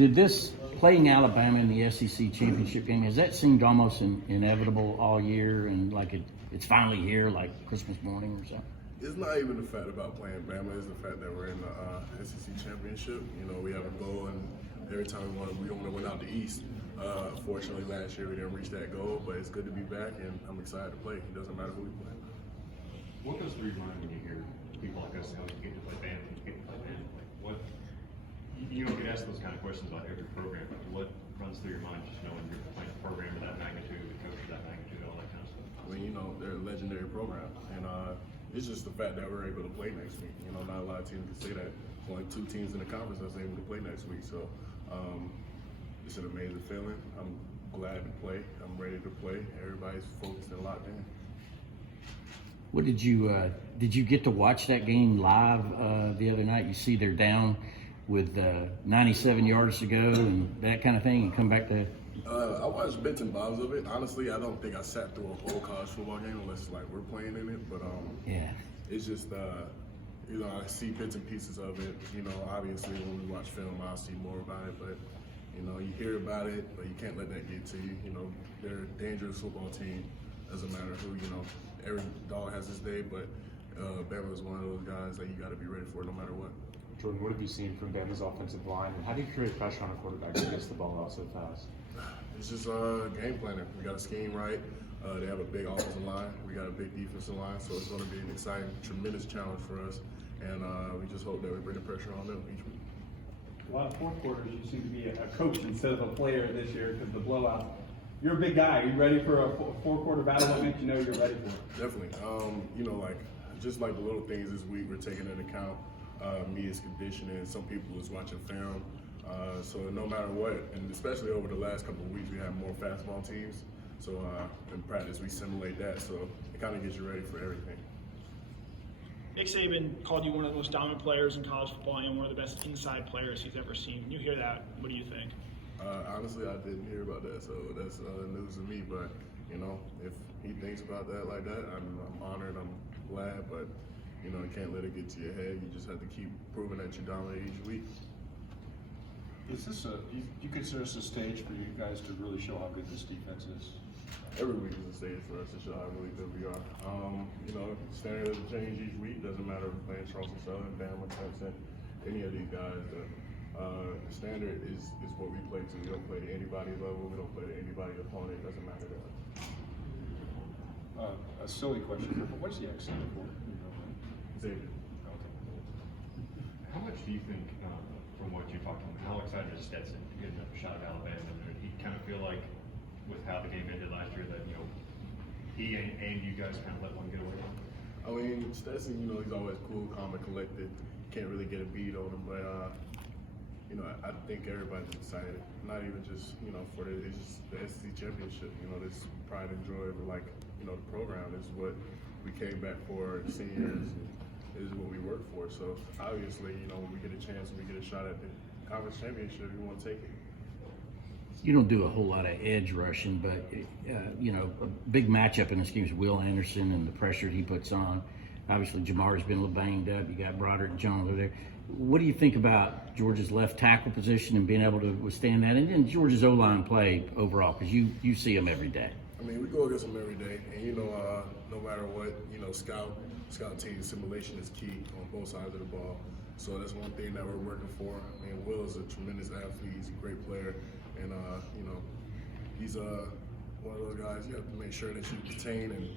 Did this playing Alabama in the SEC championship game, has that seemed almost inevitable all year, and like it's finally here, like Christmas morning or something? It's not even the fact about playing Bama. It's the fact that we're in the SEC championship. You know, we have a goal, and every time we want to win out the East. Fortunately, last year we didn't reach that goal, but it's good to be back, and I'm excited to play. It doesn't matter who we play. What goes through your mind when you hear people like us, you get to play Bama, you get to play Bama? What you don't get asked those kind of questions about every program. But what runs through your mind just knowing you're playing a program of that magnitude, a coach of that magnitude, all that kind of stuff? I mean, you know, they're a legendary program, and it's just the fact that we're able to play next week. You know, not a lot of teams can say that. There's only 2 teams in the conference that's able to play next week, so it's an amazing feeling. I'm glad to play. I'm ready to play. Everybody's focused and locked in. What did you get to watch that game live the other night? You see they're down with 97 yards to go and that kind of thing, and come back to. I watched bits and bobs of it. Honestly, I don't think I sat through a whole college football game unless like we're playing in it. But yeah, it's just you know, I see bits and pieces of it. You know, obviously when we watch film, I'll see more about it. But you know, you hear about it, but you can't let that get to you. You know, they're a dangerous football team. Doesn't matter who. You know, every dog has his day, but Bama is one of those guys that you got to be ready for no matter what. Jordan, what have you seen from Bama's offensive line, and how do you create pressure on a quarterback who gets the ball out so fast? It's just game planning. We got a scheme right. They have a big offensive line. We got a big defensive line, so it's going to be an exciting, tremendous challenge for us. And we just hope that we bring the pressure on them each week. A lot of fourth quarters, you seem to be a coach instead of a player this year because the blowout. You're a big guy. Are you ready for a 4-quarter battle? What makes you know you're ready for it? Definitely. You know, like just like the little things this week, we're taking into account. Me is conditioning. Some people is watching film. So no matter what, and especially over the last couple of weeks, we have more fastball teams. So in practice, we simulate that. So it kind of gets you ready for everything. Nick Saban called you one of the most dominant players in college football and one of the best inside players he's ever seen. When you hear that, what do you think? Honestly, I didn't hear about that, so that's news to me. But you know, if he thinks about that like that, I'm honored. I'm glad, but you know, you can't let it get to your head. You just have to keep proving that you dominate each week. Is this you consider this a stage for you guys to really show how good this defense is? Every week is a stage for us to show how really good we are. You know, standard doesn't change each week. Doesn't matter if we're playing Charleston Southern, Bama, Clemson, any of these guys. The standard is what we play to. We don't play to anybody's level. We don't play to anybody's opponent. It doesn't matter to us. A silly question, but what's the accent for? Xavier. How much do you think, from what you talked about, how excited is Stetson to get another shot at Alabama? Did he kind of feel like, with how the game ended last year, that he and you guys kind of let one get away? I mean, Stetson, you know, he's always cool, calm, and collected. Can't really get a beat on him, but you know, I think everybody's excited. Not even just for it's just the SEC championship. You know, this pride and joy of like the program. This is what we came back for, seniors. This is what we work for. So obviously, when we get a chance, when we get a shot at the conference championship, we want to take it. You don't do a whole lot of edge rushing, but a big matchup in this game is Will Anderson and the pressure he puts on. Obviously, Jamar's been a little banged up. You got Broderick Jones over there. What do you think about Georgia's left tackle position and being able to withstand that, and then Georgia's O-line play overall? Because you see them every day. I mean, we go against them every day, and no matter what, scout team simulation is key on both sides of the ball. So that's one thing that we're working for. I mean, Will is a tremendous athlete. He's a great player, and he's one of those guys you have to make sure that you contain and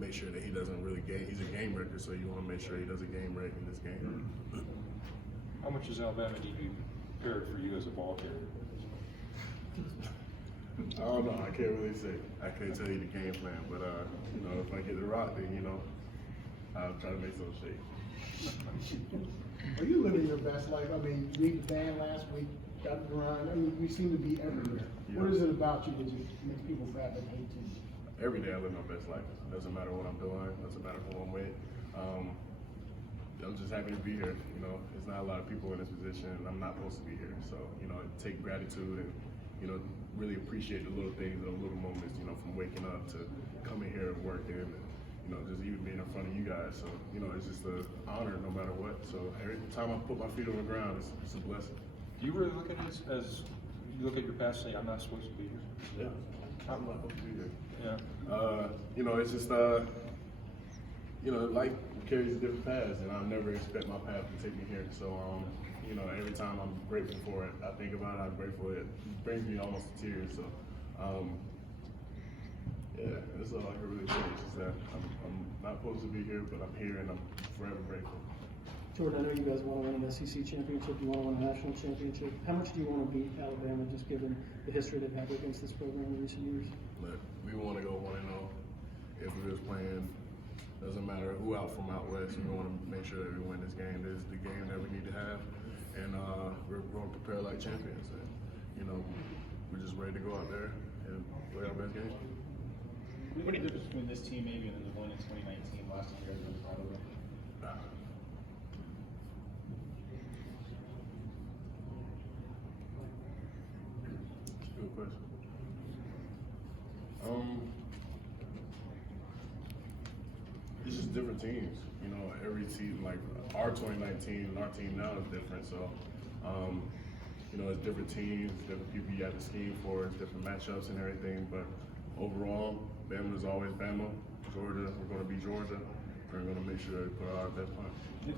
make sure that he doesn't really game. He's a game wrecker, so you want to make sure he does a game wreck in this game. How much does Alabama need to be prepared for you as a ball carrier? I don't know. I can't really say. I can't tell you the game plan, but if I get the rock, then I'll try to make some shake. Are you living your best life? I mean, you beat the band last week, got the run. I mean, we seem to be everywhere. Yeah. What is it about you that just makes people gravitate to you? Every day I live my best life. It doesn't matter what I'm doing. It doesn't matter who I'm with. I'm just happy to be here. There's not a lot of people in this position, and I'm not supposed to be here. So, take gratitude and, really appreciate the little things, the little moments, from waking up to coming here and working and, just even being in front of you guys. So, it's just an honor no matter what. So every time I put my feet on the ground, it's a blessing. Do you really look at it as you look at your past and say, I'm not supposed to be here? Yeah, I'm not supposed to be here. Yeah. You know, it's just, you know, life carries different paths, and I never expect my path to take me here. So, you know, every time I'm grateful for it, I think about it, I'm grateful. It brings me almost to tears. So, yeah, that's all I can really say. Is that I'm not supposed to be here, but I'm here, and I'm forever grateful. Jordan, I know you guys want to win an SEC championship, you want to win a national championship. How much do you want to beat Alabama, just given the history they've had against this program in recent years? But we want to go 1-0. If we're just playing, doesn't matter who out from out west, we want to make sure that we win this game. This is the game that we need to have, and we're going to prepare like champions. And, you know, we're just ready to go out there and play our best game. What do you difference between this team maybe and then the one in 2019 last year you guys were proud of it? Good question. It's just different teams. You know, every team, like our 2019 and our team now is different. So, you know, it's different teams, different people you have to scheme for, it's different matchups and everything. But overall, Bama is always Bama. Georgia, we're going to be Georgia. We're going to make sure that we put out our best punch.